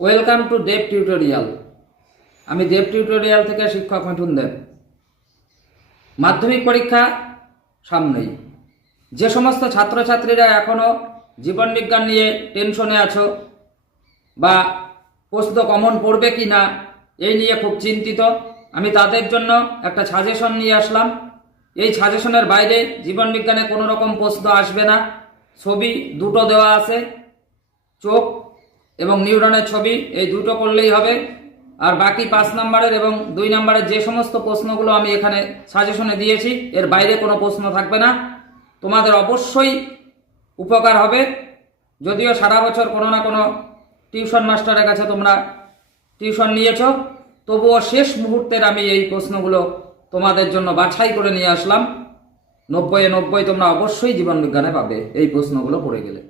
Welcome to Dev tutorial. আমি দেব tutorial থেকে শিক্ষক মিঠুন দেব। মাধ্যমিক পরীক্ষা সামনেই। যে সমস্ত ছাত্রছাত্রীরা এখনও জীবন বিজ্ঞান নিয়ে টেনশনে আছো বা প্রশ্ন কমন পড়বে কি না এই নিয়ে খুব চিন্তিত, আমি তাদের জন্য একটা সাজেশন নিয়ে আসলাম। এই সাজেশনের বাইরে জীবন বিজ্ঞানে কোনো রকম প্রশ্ন আসবে না। ছবি দুটো দেওয়া আছে, চোখ এবং নিউরনের ছবি, এই দুটো করলেই হবে। আর বাকি 5 নম্বরের এবং 2 নম্বরের যে সমস্ত প্রশ্নগুলো আমি এখানে সাজেশনে দিয়েছি এর বাইরে কোনো প্রশ্ন থাকবে না। তোমাদের অবশ্যই উপকার হবে। যদিও সারা বছর কোনো না কোনো টিউশন মাস্টারের কাছে তোমরা টিউশন নিয়েছো, তবুও শেষ মুহূর্তের আমি এই প্রশ্নগুলো তোমাদের জন্য বাছাই করে নিয়ে আসলাম। 90-এ 90 তোমরা অবশ্যই জীবন বিজ্ঞানে পাবে এই প্রশ্নগুলো পড়ে গেলে।